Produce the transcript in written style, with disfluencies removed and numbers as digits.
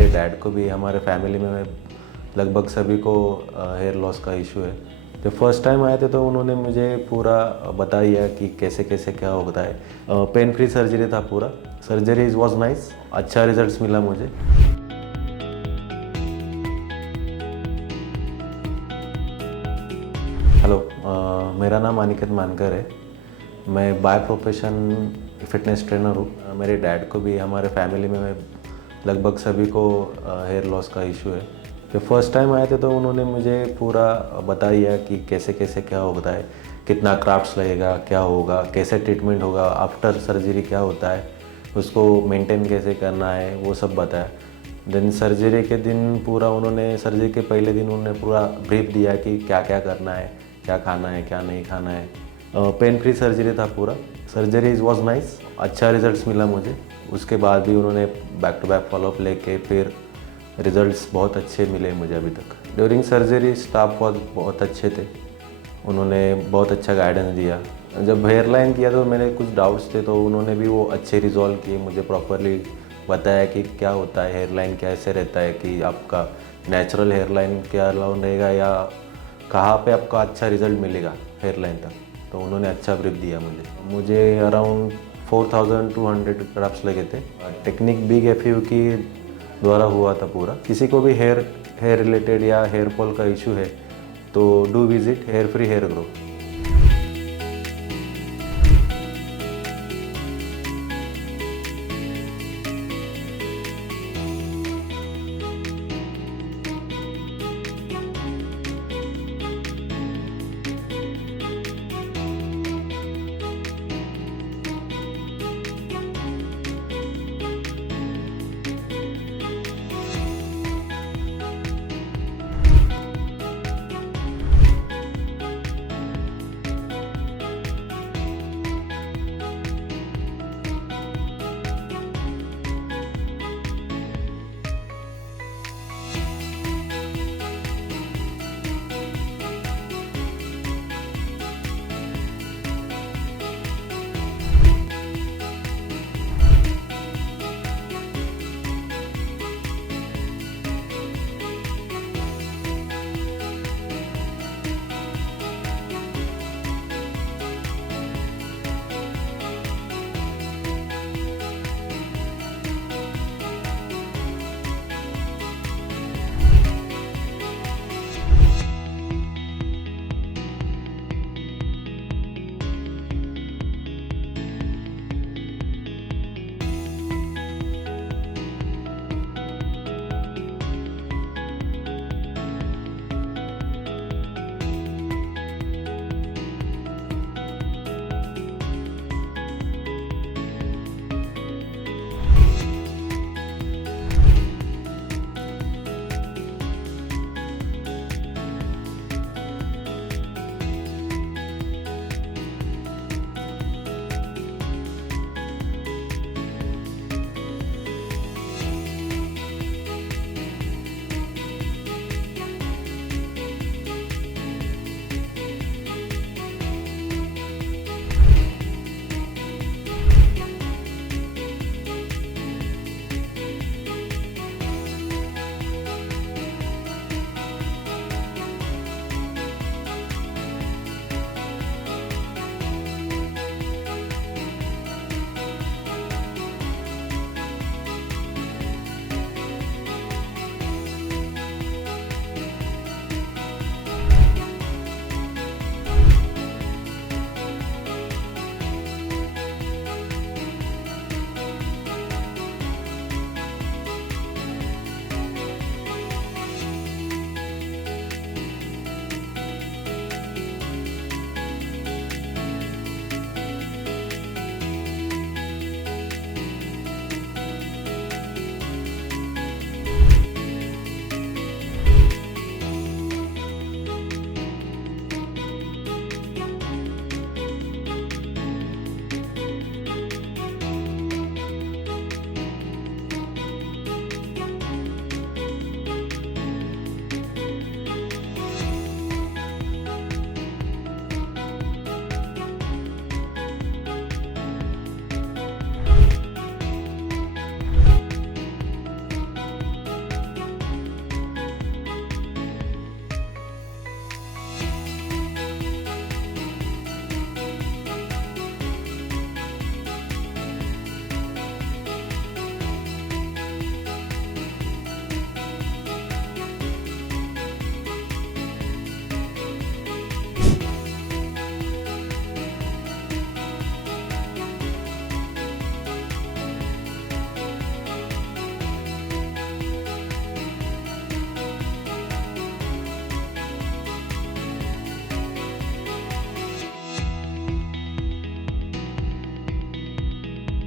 मेरे डैड को भी, हमारे फैमिली में लगभग सभी को हेयर लॉस का इशू है। जब फर्स्ट टाइम आए थे तो उन्होंने मुझे पूरा बताया कि कैसे कैसे क्या होता है। पेन फ्री सर्जरी था पूरा। सर्जरी वॉज नाइस, अच्छा रिजल्ट्स मिला मुझे। हेलो, मेरा नाम अनिकेत मानकर है। मैं बाय प्रोफेशन फिटनेस ट्रेनर हूँ। मेरे डैड को भी, हमारे फैमिली में लगभग सभी को हेयर लॉस का इशू है। जब फर्स्ट टाइम आए थे तो उन्होंने मुझे पूरा बताया कि कैसे कैसे क्या होता है, कितना क्राफ्ट्स लगेगा, क्या होगा, कैसे ट्रीटमेंट होगा, आफ्टर सर्जरी क्या होता है, उसको मेंटेन कैसे करना है, वो सब बताया। देन सर्जरी के दिन पूरा उन्होंने, सर्जरी के पहले दिन उन्होंने पूरा ब्रीफ दिया कि क्या क्या करना है, क्या खाना है, क्या नहीं खाना है। पेन फ्री सर्जरी था पूरा। सर्जरी वॉज नाइस, अच्छा रिजल्ट्स मिला मुझे। उसके बाद भी उन्होंने बैक टू बैक फॉलोअप लेके फिर रिजल्ट्स बहुत अच्छे मिले मुझे अभी तक। ड्यूरिंग सर्जरी स्टाफ बहुत अच्छे थे, उन्होंने बहुत अच्छा गाइडेंस दिया। जब हेयर लाइन किया तो मैंने कुछ डाउट्स थे, तो उन्होंने भी वो अच्छे रिजॉल्व किए, मुझे प्रॉपरली बताया कि क्या होता है हेयर लाइन, कैसे रहता है, कि आपका नेचुरल हेयर लाइन क्या लाइन रहेगा या कहाँ पे आपका अच्छा रिजल्ट मिलेगा हेयर लाइन तक। तो उन्होंने अच्छा ब्रीफ दिया मुझे अराउंड 4200 ग्राफ्स लगे थे। टेक्निक बिग FUE की द्वारा हुआ था पूरा। किसी को भी हेयर रिलेटेड या हेयर फॉल का इशू है तो do visit Hair Free Hair grow.